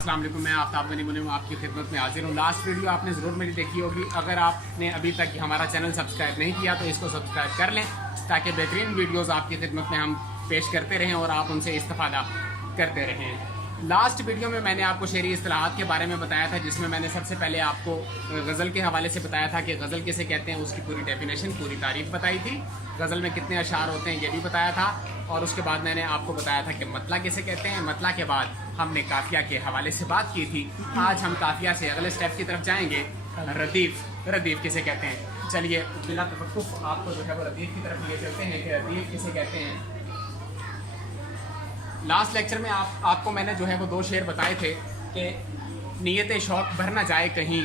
अस्सलाम वालेकुम, मैं आफ्ताब गनी मुनीम आपकी खिदमत में हाजिर हूँ। लास्ट वीडियो आपने ज़रूर मेरी देखी होगी। अगर आपने अभी तक हमारा चैनल सब्सक्राइब नहीं किया तो इसको सब्सक्राइब कर लें ताकि बेहतरीन वीडियोस आपकी खिदमत में हम पेश करते रहें और आप उनसे इस्तेफादा करते रहें। लास्ट वीडियो में मैंने आपको शेरी इस्तिलाहात के बारे में बताया था, जिसमें मैंने सबसे पहले आपको गज़ल के हवाले से बताया था कि गज़ल किसे कहते हैं, उसकी पूरी डेफिनेशन, पूरी तारीफ बताई थी। गज़ल में कितने अशार होते हैं ये भी बताया था। और उसके बाद मैंने आपको बताया था कि मतला किसे कहते हैं। मतला के बाद हमने काफिया के हवाले से बात की थी। आज हम काफिया से अगले स्टेप की तरफ जाएंगे। रदीफ, रदीफ किसे कहते हैं। चलिए बिला तवक्कुफ आपको जो है वो रदीफ की तरफ ले चलते हैं कि रदीफ किसे कहते हैं। लास्ट लेक्चर में आपको मैंने जो है वो दो शेर बताए थे कि नीयत शौक भर ना जाए कहीं,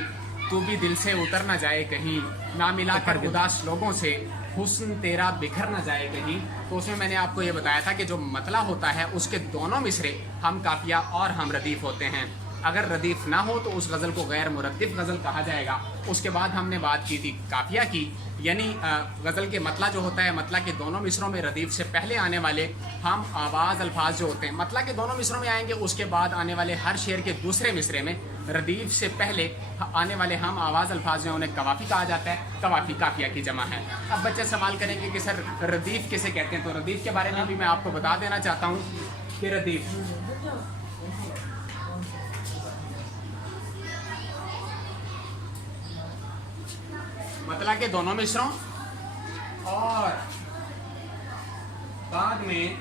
तू भी दिल से उतर ना जाए कहीं, ना मिला कर उदास लोगों से हुस्न तेरा बिखर ना जाए कहीं। तो उसमें मैंने आपको ये बताया था कि जो मतला होता है उसके दोनों मिसरे हम काफिया और हम रदीफ होते हैं। अगर रदीफ ना हो तो उस गज़ल को गैर मुरद्दिफ गज़ल कहा जाएगा। उसके बाद हमने बात की थी काफिया की, यानी गज़ल के मतला जो होता है, मतला के दोनों मिसरों में रदीफ से पहले आने वाले हम आवाज़ अल्फाज जो होते हैं मतला के दोनों मिसरों में आएंगे। उसके बाद आने वाले हर शेर के दूसरे मिसरे में रदीफ से पहले आने वाले हम आवाज़ अल्फाज जो उन्हें कवाफी कहा जाता है। कवाफी काफिया की जमा है। अब बच्चे सवाल करेंगे कि सर रदीफ किसे कहते हैं, तो रदीफ के बारे में भी मैं आपको बता देना चाहता हूँ कि रदीफ मतला के दोनों मिसरों और बाद में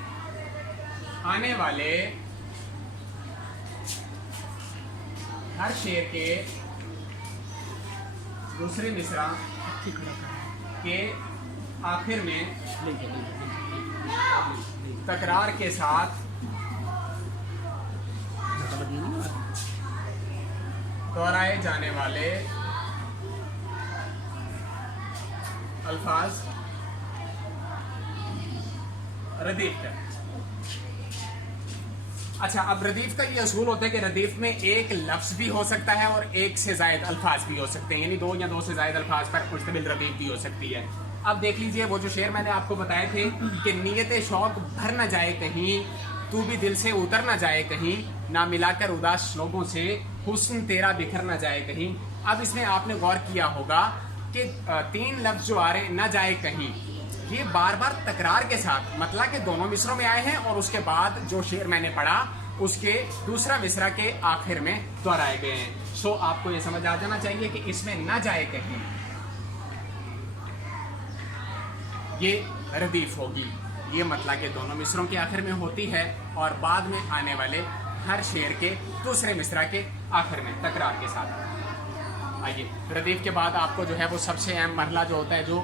आने वाले हर शेर के दूसरे मिसरा के आखिर में तकरार के साथ दोहराए जाने वाले अल्फाज रदीफ का। अच्छा, अब रदीफ का ये असूल होता है कि रदीफ में एक लफ्ज भी हो सकता है और एक से जायद अल्फाज भी हो सकते हैं, यानी दो या दो से जायद अल्फाज पर मुश्तमिल रदीफ भी हो सकती है। अब देख लीजिए वो जो शेर मैंने आपको बताए थे कि नीयत शौक भर न जाए कहीं, तू भी दिल से उतर न जाए कहीं, ना मिलाकर उदास लोगों से हुस्न तेरा बिखर न जाए कहीं। अब इसमें आपने गौर किया होगा कि तीन लफ्ज जो आ रहे न जाए कहीं, ये बार बार तकरार के साथ मतला के दोनों मिसरों में आए हैं और उसके बाद जो शेर मैंने पढ़ा उसके दूसरा मिसरा के आखिर में दोहराए गए हैं। सो आपको ये समझ आ जाना चाहिए कि इसमें न जाए कहीं ये रदीफ होगी। ये मतला के दोनों मिसरों के आखिर में होती है और बाद में आने वाले हर शेर के दूसरे मिसरा के आखिर में तकरार के साथ। आइए, रदीफ के बाद आपको जो है वो सबसे अहम मरला जो होता है, जो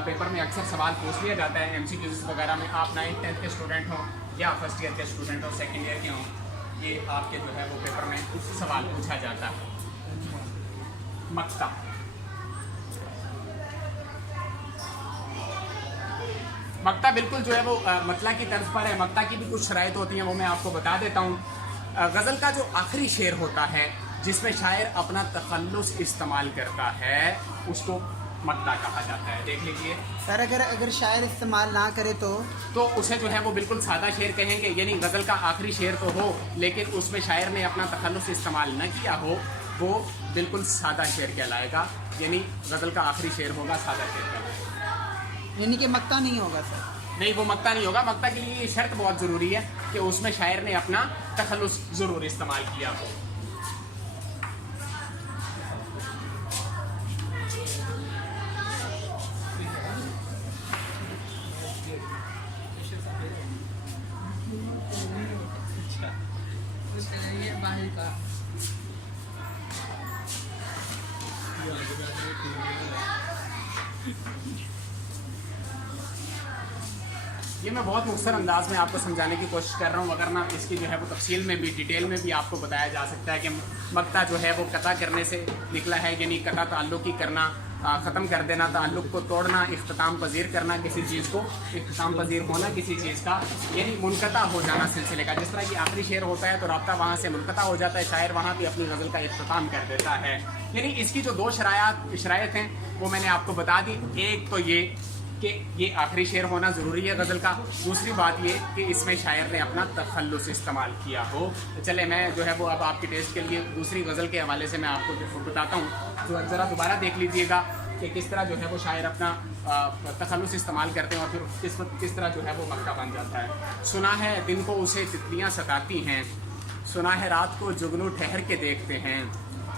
पेपर में अक्सर सवाल पूछ लिया जाता है MCQs वगैरह में, आप 9th 10th के स्टूडेंट हो या फर्स्ट ईयर के स्टूडेंट हो, सेकेंड ईयर के हों, ये आपके जो है वो पेपर में सवाल पूछा जाता है। मक्ता, मक्ता बिल्कुल जो है वो मतला की तर्ज पर है। मक्ता की भी कुछ शराइत होती हैं, वो मैं आपको बता देता हूँ। गज़ल का जो आखिरी शेर होता है जिसमें शायर अपना तखल्लुस इस्तेमाल करता है उसको मक्ता कहा जाता है। देख लीजिए सर, अगर शायर इस्तेमाल ना करे तो उसे जो है वो बिल्कुल सादा शेर कहेंगे, यानी गज़ल का आखिरी शेर तो हो लेकिन उसमें शायर ने अपना तखल्लुस इस्तेमाल न किया हो, वो बिल्कुल सादा शेर कहलाएगा। यानी गज़ल का आखिरी शेर होगा सादा शेर कहलाएगा, यानी कि मक्ता नहीं होगा सर। नहीं, वो मक्ता नहीं होगा। मक्ता के लिए ये शर्त बहुत ज़रूरी है कि उसमें शायर ने अपना तखल्लुस ज़रूर इस्तेमाल किया हो। ये मैं बहुत मुख्तसर अंदाज में आपको समझाने की कोशिश कर रहा हूँ, वरना ना इसकी जो है वो तफसील में भी, डिटेल में भी आपको बताया जा सकता है कि मक्ता जो है वो कता करने से निकला है, यानी कता ताल्लुकी करना, ख़त्म कर देना, ताल्लुक को तोड़ना, इख्तिताम पजीर करना किसी चीज़ को, इख्तिताम पजीर होना किसी चीज़ का, यानी मुनक़ता हो जाना सिलसिले का। जिस तरह की आखिरी शेर होता है तो राब्ता वहाँ से मुनक़ता हो जाता है, शायर वहाँ भी अपनी गज़ल का इख्तिताम कर देता है। यानी इसकी जो दो शरायत हैं वो मैंने आपको बता दी। एक तो ये कि ये आखिरी शेर होना ज़रूरी है गज़ल का। दूसरी बात ये कि इसमें शायर ने अपना तखल्लुस इस्तेमाल किया हो। तो चले मैं जो है वो अब आपके टेस्ट के लिए दूसरी गज़ल के हवाले से मैं आपको बताता हूँ, तो ज़रा दोबारा देख लीजिएगा कि किस तरह जो है वो शायर अपना तखल्लुस इस्तेमाल करते हैं और फिर किस तरह जो है वो मक्का बन जाता है। सुना है दिन को उसे तितलियाँ सताती हैं, सुना है रात को जुगनू ठहर के देखते हैं।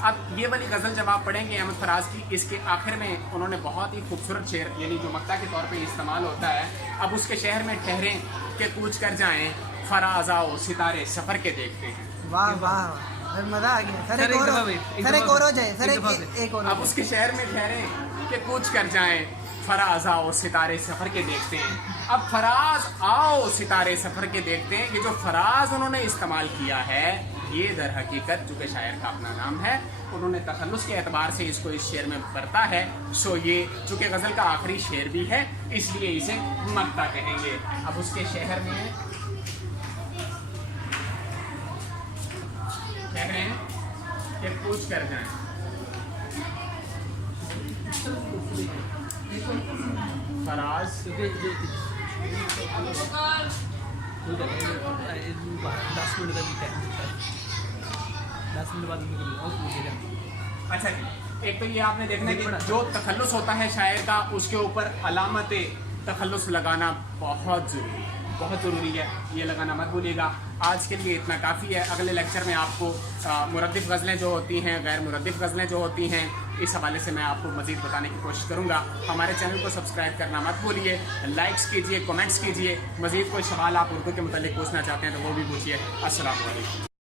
अब ये वाली गज़ल जब आप पढ़ेंगे अहमद फराज की, इसके आखिर में उन्होंने बहुत ही खूबसूरत शेर यानी जो मक्ता के तौर पे इस्तेमाल होता है, अब उसके शहर में ठहरें के कूच कर जाएं, फराज आओ सितारे सफ़र के देखते हैं। वाह वाह सर, मजा आ गया सर। एक और हो जाए सर, एक और। अब उसके शहर में ठहरें के कूच कर जाएं, फराज आओ सितारे सफ़र के देखते हैं। अब फराज आओ सितारे सफ़र के देखते हैं, ये जो फराज उन्होंने इस्तेमाल किया है ये दर हकीकत चूँकि शायर का अपना नाम है, उन्होंने तखल्लुस के एतबार से इसको इस शेर में बरता है। सो ये चूँकि गज़ल का आखिरी शेर भी है इसलिए इसे मक्ता कहेंगे। अब उसके शहर में कह रहे हैं कि पूछ कर जाएं, फराज 10 मिनट बाद अच्छा जी, एक तो ये आपने देखना है कि जो तखल्लुस होता है शायर का उसके ऊपर अलामत तखल्लुस लगाना बहुत ज़रूरी है, ये लगाना मत भूलिएगा। आज के लिए इतना काफ़ी है। अगले लेक्चर में आपको मुरद्दिफ गज़लें जो होती हैं, गैर मुरद्दिफ गज़लें जो होती हैं, इस हवाले से मैं आपको मज़ीद बताने की कोशिश करूँगा। हमारे चैनल को सब्सक्राइब करना मत भूलिए, लाइक्स कीजिए, कमेंट्स कीजिए। मज़ीद कोई सवाल आप उर्दू के मुतालिक पूछना चाहते हैं तो वो भी पूछिए। अस्सलाम वालेकुम।